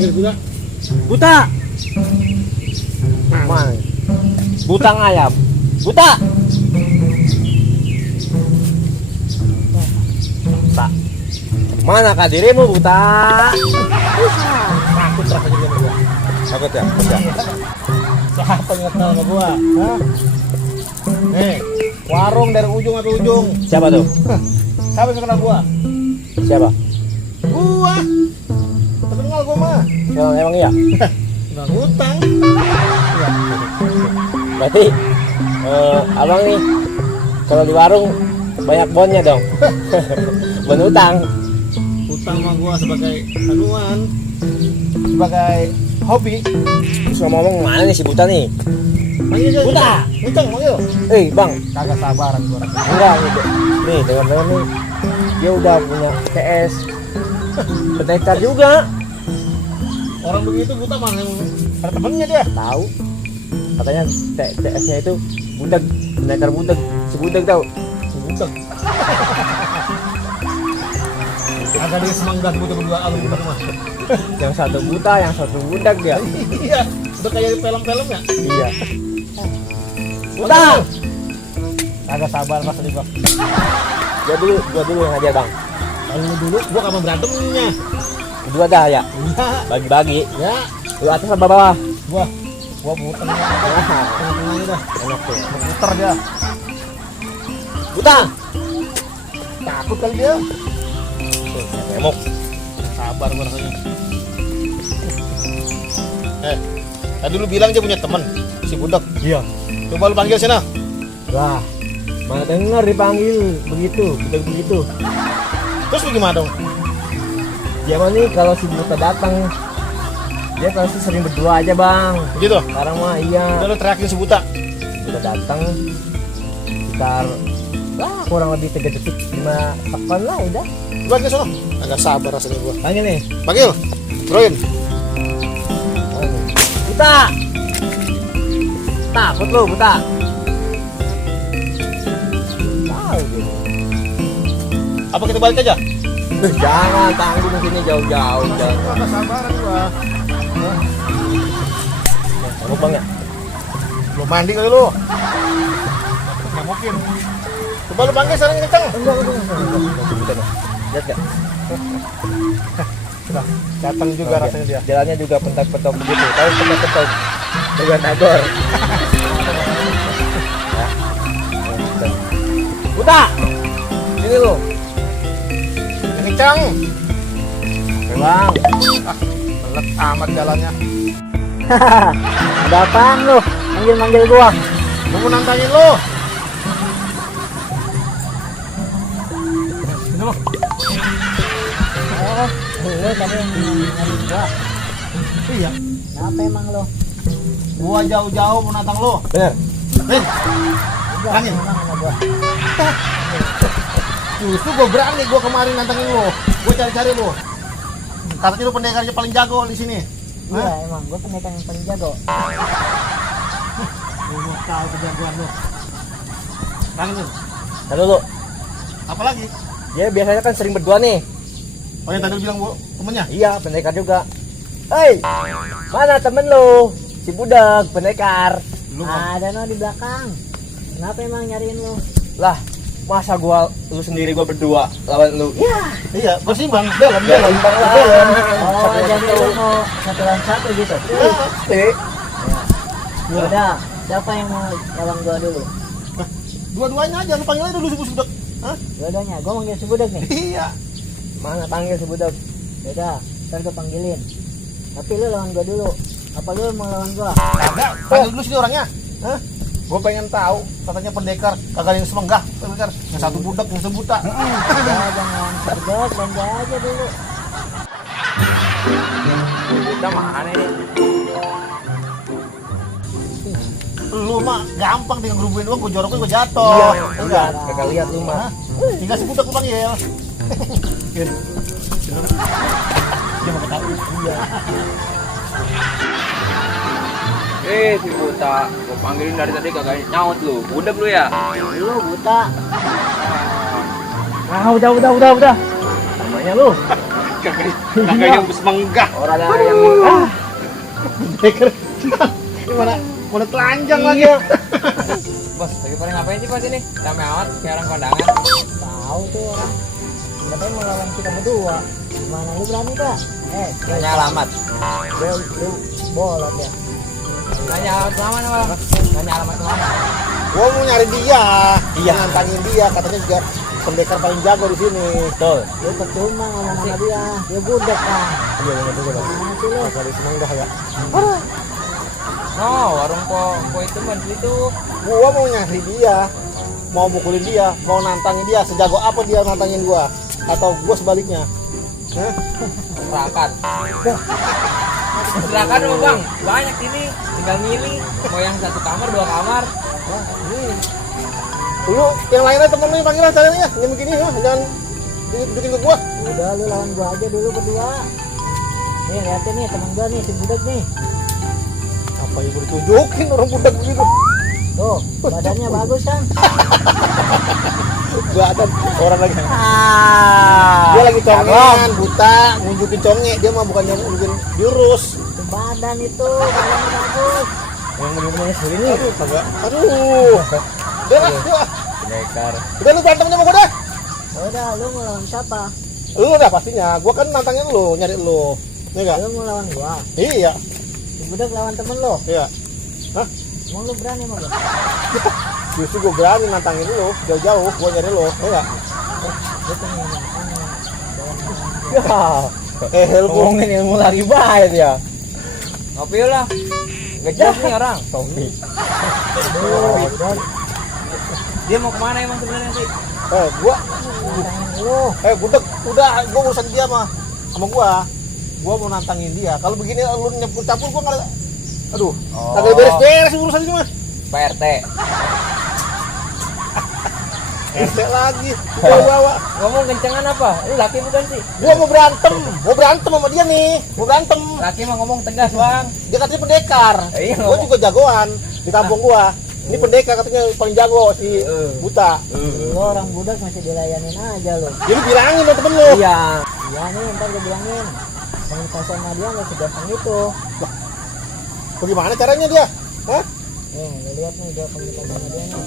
Panggil buta. Buta. Mana? Butang ayam. Buta. Buta. Mana kah dirimu buta? Takut rasanya dia sama gua. Takut ya? Takut ya? Siapa yang kenal sama gua? Hah? Nih, warung dari ujung sampai ujung. Siapa tuh? Siapa yang kenal gua? Siapa? Gua. Terkenal gua mah. Emang iya? Nggak ngutang. Berarti abang nih kalau di warung banyak bonnya dong. Bon utang. Utang sama gua sebagai anuan, sebagai hobi. Terus ngomong mana nih si buta nih? Panggil aja. Buta. Ngutang panggil. Bang, Kagak sabaran gua. enggak gitu. Nih dengar-dengar nih dia udah punya CS pendekar juga. Orang begitu buta mana yang ada temennya dia? Tahu katanya TS-nya itu budak, pendekar budak. Si budak tahu. Si buta. Agak dia semanggat buta berdua alu buta mah. Yang satu buta, yang satu budak dia. Iya, udah kayak di film-film ya. Iya. Buta. Agak sabar mas tadi bang. Gua dulu yang ngajar bang. Kalau lu dulu, gua kapan berantemnya? Kedua dah ya. Iya. Bagi-bagi. Ya, Lu atas apa bawah? gua puter. Nah, Tengah-tengahnya dah. enak tuh. Gua puter dia. Buta. Takut kali dia. Emok. Sabar gua rasanya. Tadi lu bilang dia punya teman, si budak. Iya. Coba lu panggil sana. Wah, mana dengar dipanggil begitu, budak begitu. Terus lu gimana dong? Dia mah nih kalau si buta datang, dia pasti sering berdua aja bang. Begitu. Sekarang mah iya. Udah lu teriakin si buta. Udah datang sekitar kurang lebih 3 detik 5 second lah udah. Coba panggil sana. Agak sabar rasanya gua. Panggil nih. Panggil. Broin. Buta. Takut lu buta. Tahu gitu. Apa kita balik aja? Jangan tanggung sini jauh-jauh jangan. Agak sabaran gua. Kamu bang ya? Belum mandi kali lu. Nggak mungkin. Coba lu panggil sekarang kencang. Enggak. Lihat gak? Sudah, datang juga rasanya dia. Jalannya juga pentok-pentok begitu. Tahu pentok-pentok dengan Tagor. Buta! Sini lu. Yang kencang. Bang. Pelet amat jalannya. Ada apaan lu? Manggil-manggil gua. Gua mau nantangin lu. Ini lu. Lu tadi yang nyari gua. Iya. Kenapa emang lu? Gua jauh-jauh mau nantang lu. Bener. Ben. Berani. Justru gua berani gua kemarin nantangin lu. Gua cari-cari lu. Katanya lu pendekarnya paling jago di sini. Iya emang, gue pendekar yang paling jago. Lu mau tahu kejagoan lu. Tangan lu. Lalu lu. Apa lagi? Dia biasanya kan sering berdua nih. Oh yang tadi lu bilang gua temennya? Iya, pendekar juga. Hei, mana temen lu? Si budak, pendekar. Lu kan. Ada no di belakang. Kenapa emang nyariin lu? Lah, masa lu sendiri gua berdua lawan lu? Iya, bersimbang. Dalam. Oh, jadi lu mau satu lawan satu gitu? Ya udah, siapa yang mau lawan gua dulu? Dua-duanya aja, lu panggil aja dulu si budak. Hah? Dua-duanya, gua manggil si budak nih. Iya. Mana panggil si budak? Ya udah, ntar gua panggilin. Tapi lu lawan gua dulu. Apa lu mau lawan gua? Kagak, panggil dulu sini orangnya. Hah? Gue pengen tahu, katanya pendekar, kagak ada yang semenggah, pendekar. Yang satu budak, yang sebuta. Udah, jangan cerdas, belanja aja dulu. Budak mana nih? Lu mah gampang tinggal ngerubuhin doang, gue joroknya gue jatuh. Iya, Enggak. enggak. Kakak lihat lu mah. Hah? Tinggal si budak lu panggil. Dia mau ketahui. Iya. Si buta, gua panggilin dari tadi kagak nyaut lu. Budak lu ya? Lu buta. Ah, udah. Namanya lu. Kagak semangga. Orang ada yang Pendekar. Gimana? Mana telanjang lagi. Bos, lagi pada ngapain sih bos ini? Rame amat, kayak orang kondangan. Tahu tuh orang. Katanya mau lawan kita berdua. Gimana lu berani gak? nanya alamat. Lu bolot ya. Nanya alamat kemana bang? Nanya alamat kemana? Gua mau nyari dia. Iya. Nantangin dia, katanya juga pendekar paling jago di sini. Betul. Lu percuma ngomong sama dia. Dia budak kan. Iya, benar juga, Bang. Mana sih lu? Kali semangga ya. No, warung po itu mah di situ. Gua mau nyari dia. Mau mukulin dia, mau nantangin dia. Sejago apa dia nantangin gua? Atau gua sebaliknya? Hah? Serakan. Serakan dong bang, banyak ini. Tinggal milih. Mau yang satu kamar, 2 kamar. Wah, ini. Lu yang lainnya temen lu yang panggilan caranya. Ini begini ya, jangan ditunjukin ke gua. Udah lu lawan gua aja dulu berdua. Nih liatin nih temen gua nih si budak nih. Apa yang mau ditunjukin orang budak begitu? Tuh badannya bagus kan? Gua ada orang lagi. Ah. Dia lagi congean, buta, nunjukin conge. Dia mah bukan yang nunjukin jurus. Itu badan itu badannya bagus. Yang bener-bener sendiri nih. Aduh, kagak. Aduh. Udah lah, yuk. Pendekar. Udah lu berantem sama gua dah. Udah lu mau lawan siapa? Lu dah pastinya. Gua kan nantangin lu, nyari lu. Iya enggak? Lu mau lawan gua. Iya. Si budak lawan temen lo. Iya. Hah? Emang lu berani sama gua? Justru gua berani nantangin lu, jauh-jauh gua nyari lu. Iya enggak? Lu tuh menyenangkan Ya. Lu Ngomongin ilmu lari baik ya. Ngopi yuk lah. Gak jelas nih orang. Topi. Dia mau kemana emang sebenarnya sih? gua Nantangin lu. budak, udah gua urusan dia mah sama gua. Gua mau nantangin dia. Kalau begini lu campur gua enggak. Aduh, Oh. kagak beres-beres urusan ini mah. Pak RT. Ese lagi. Bawa. Ngomong kencengan apa? Lu laki bukan sih? Gua mau berantem sama dia nih. Mau berantem. Laki mah ngomong tegas bang. Dia katanya pendekar. Iya, Gua ngomong. juga jagoan di kampung gua. Ini pendekar katanya paling jago si buta. Lu orang budak masih dilayanin aja lu. Jadi bilangin sama temen lu. Iya. Iya nih ntar gue bilangin. Komunikasi sama dia nggak segampang itu. Bagaimana caranya dia? Hah? Nih lu lihat nih dia komunikasi sama dia nih.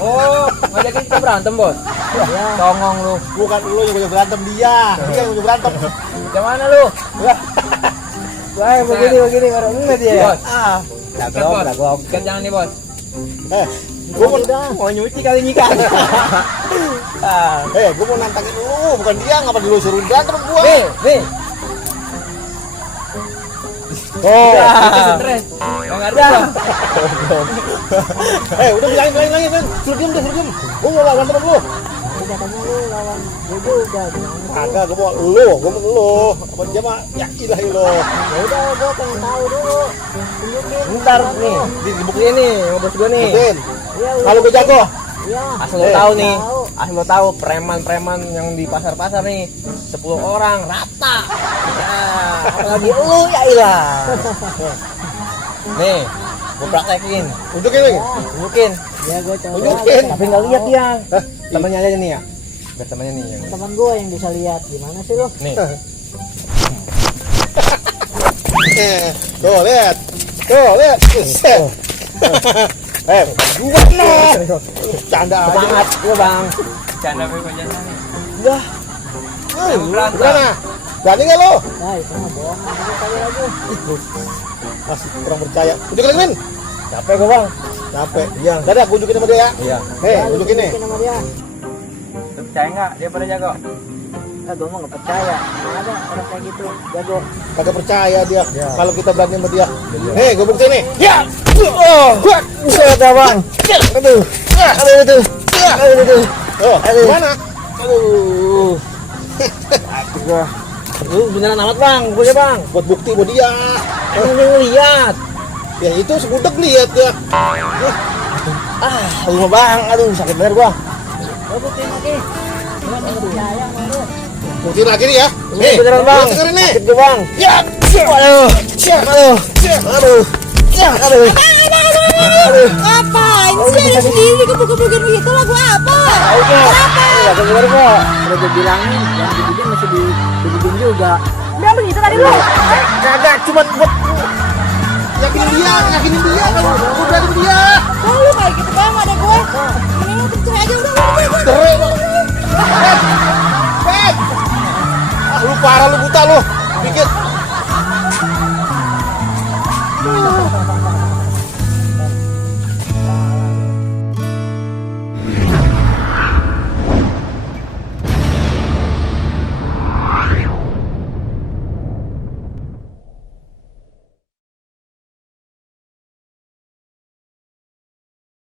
Oh, ngajakin kita berantem bos. Ya. Songong lu. Bukan lu yang ngajak berantem, dia. Dia yang ngajak berantem. Yang mana lu? Wah, begini baru enggak dia. Bos. Ah. Ikat bos. Ikat jangan nih bos. Gua mau Mau nyuci kali ini kan. Ah. gua mau nantangin lu, bukan dia. Ngapa lu suruh berantem sama gua? Nih. Oh. Itu stres. Gak ngerti bang. Udah bilangin. Suruh diem. Gua mau lawan temen lu. Lu katanya lu lawan gue juga gimana sih? Kagak, gua mau lu. Apa dia mah ya ilahi lu. Ya udah gue pengen tahu dulu. Tunjukin. Ntar badan nih, lu. dibuktiin nih sama bos gua nih. Udin, Iya, kalau gua jago, Iya. Asal lo tahu nih, tahu. asal lo tahu preman-preman yang di pasar-pasar nih 10 orang rata. Nah, apalagi lu ya ilah. Nih, gua praktekin, tunjukin lagi. tunjukin. Ya gue coba. Tunjukin. Tapi nggak lihat dia. Hah? Temennya aja nih ya. Biar temennya nih yang. Teman gue yang bisa lihat gimana sih lu? Nih, Tuh, lihat. Set. Gua nah. Canda aja. semangat gua bang. Canda gue jangan nih. Dah, Gimana? Berani nggak lo? Nah itu mah bohong. Itu kali lagi. Masih kurang percaya. Tunjukin lagi, Min. capek gua bang. Capek. Iya. Dadah, aku tunjukin sama dia ya. Iya. Ya, lu Tunjukin nih. tunjukin sama dia. Lu percaya nggak? Dia pada jago. Gue mah nggak percaya. Mana ada orang kayak gitu jago. Kagak percaya dia. Ya. Kalau kita berani sama dia. Nih, gue buktiin nih. Ya. Oh, buset dah bang. Aduh, aduh. Oh, gimana? Aduh. Gua. Lu beneran amat bang, gua ya bang. Buat bukti buat dia. Lu ngeliat. Ya itu sebudak lihat ya. Ah, lu mah bang. Aduh, sakit bener gua. Gue buktiin lagi. Gue nggak percaya sama lu. Buktiin lagi nih ya. Nih, Beneran bang. dengerin nih. Sakit gua bang. Ya. Aduh. Aduh. Aduh. Aduh. Aduh. Apa ngapain sih ada sendiri gebuk-gebukin begitu lagu apa? Tahu kok. Enggak denger kok. Udah gue bilangin, yang dibikin masih dibikin juga. Bilang begitu tadi lu. Kagak, cuma buat yakinin dia kalau udah dia.